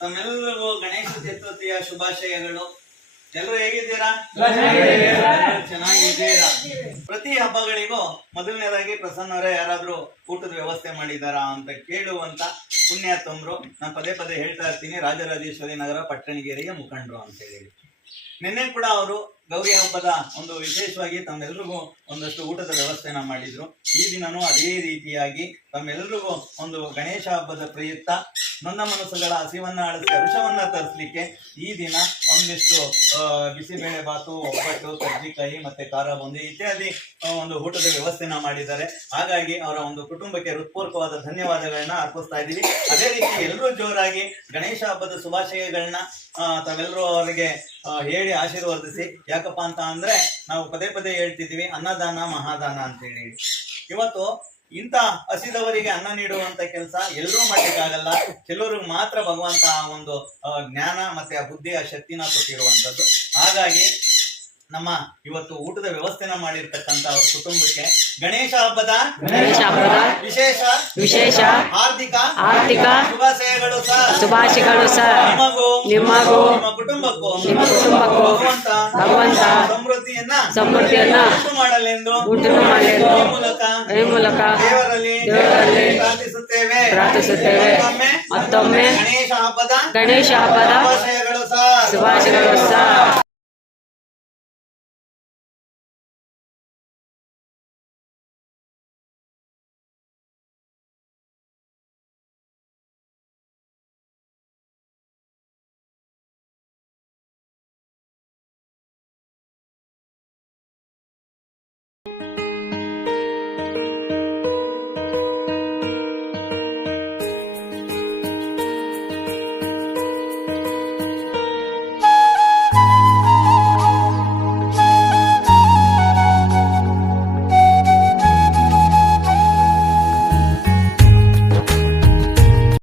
ತಮ್ಮೆಲ್ಲರಿಗೂ ಗಣೇಶ ಚತುರ್ಥಿಯ ಶುಭಾಶಯಗಳು. ಎಲ್ಲರೂ ಹೇಗಿದ್ದೀರಾ? ಚೆನ್ನಾಗಿದ್ದೀರಾ? ಪ್ರತಿ ಹಬ್ಬಗಳಿಗೂ ಮೊದಲನೇದಾಗಿ ಪ್ರಸನ್ನವರೇ ಯಾರಾದ್ರೂ ಊಟದ ವ್ಯವಸ್ಥೆ ಮಾಡಿದಾರಾ ಅಂತ ಕೇಳುವಂತ ಪುಣ್ಯಾತ್ಮರು ನಾನು ಪದೇ ಪದೇ ಹೇಳ್ತಾ ಇರ್ತೀನಿ. ರಾಜರಾಜೇಶ್ವರಿ ನಗರ ಪಟ್ಟಣಗೆರೆಯ ಮುಖಂಡರು ಅಂತ ಹೇಳಿ ನಿನ್ನೆ ಕೂಡ ಅವರು ಗೌರಿ ಹಬ್ಬದ ಒಂದು ವಿಶೇಷವಾಗಿ ತಮ್ಮೆಲ್ರಿಗೂ ಒಂದಷ್ಟು ಊಟದ ವ್ಯವಸ್ಥೆನ ಮಾಡಿದ್ರು. ಈ ದಿನನೂ ಅದೇ ರೀತಿಯಾಗಿ ತಮ್ಮೆಲ್ಲರಿಗೂ ಒಂದು ಗಣೇಶ ಹಬ್ಬದ ಪ್ರಯುಕ್ತ ನನ್ನ ಮನಸ್ಸುಗಳ ಹಸಿವನ್ನ ಅಳಿಸಿ ಹರ್ಷವನ್ನ ತರಿಸ್ಲಿಕ್ಕೆ ಈ ದಿನ ಒಂದಿಷ್ಟು ಬಿಸಿಬೇಳೆ ಬಾತು, ಒಬ್ಬಟ್ಟು, ಕರ್ಜಿಕಾಯಿ ಮತ್ತೆ ಖಾರ ಬೂಂದಿ ಇತ್ಯಾದಿ ಒಂದು ಊಟದ ವ್ಯವಸ್ಥೆನ ಮಾಡಿದ್ದಾರೆ. ಹಾಗಾಗಿ ಅವರ ಒಂದು ಕುಟುಂಬಕ್ಕೆ ಹೃತ್ಪೂರ್ವಕವಾದ ಧನ್ಯವಾದಗಳನ್ನ ಅರ್ಪಿಸ್ತಾ ಇದ್ದೀವಿ. ಅದೇ ರೀತಿ ಎಲ್ಲರೂ ಜೋರಾಗಿ ಗಣೇಶ ಹಬ್ಬದ ಶುಭಾಶಯಗಳನ್ನ ತಾವೆಲ್ಲರೂ ಅವರಿಗೆ ಹೇಳಿ ಆಶೀರ್ವದಿಸಿ. ಯಾಕಪ್ಪ ಅಂತ ಅಂದ್ರೆ ನಾವು ಪದೇ ಪದೇ ಹೇಳ್ತಿದ್ದೀವಿ ಅನ್ನದಾನ ಮಹಾದಾನ ಅಂತ ಹೇಳಿ. ಇವತ್ತು ಇಂಥ ಹಸಿದವರಿಗೆ ಅನ್ನ ನೀಡುವಂತ ಕೆಲಸ ಎಲ್ಲರೂ ಮಾಡ್ಲಿಕ್ಕಾಗಲ್ಲ. ಕೆಲವರಿಗೆ ಮಾತ್ರ ಭಗವಂತ ಆ ಒಂದು ಜ್ಞಾನ ಮತ್ತೆ ಆ ಬುದ್ಧಿ ಆ ಶಕ್ತಿನ ಕೊಟ್ಟಿರುವಂತದ್ದು. ಹಾಗಾಗಿ ನಮ್ಮ ಇವತ್ತು ಊಟದ ವ್ಯವಸ್ಥೆನ ಮಾಡಿರ್ತಕ್ಕಂತ ಅವ್ರ ಕುಟುಂಬಕ್ಕೆ ಗಣೇಶ ಹಬ್ಬದ ವಿಶೇಷ ಆರ್ಥಿಕ ಶುಭಾಶಯಗಳು ಸರ್. ನಿಮಗೂ ನಿಮ್ಮ ಕುಟುಂಬಕ್ಕೂ ಭಗವಂತ ಸಮೃದ್ಧಿಯನ್ನ ಉಂಟು ಮಾಡಲೆಂದು ಈ ಮೂಲಕ ದೇವರಲ್ಲಿ ಪ್ರಾರ್ಥಿಸುತ್ತೇವೆ. ಮತ್ತೊಮ್ಮೆ ಗಣೇಶ ಹಬ್ಬದ ಶುಭಾಶಯಗಳು ಸರ್.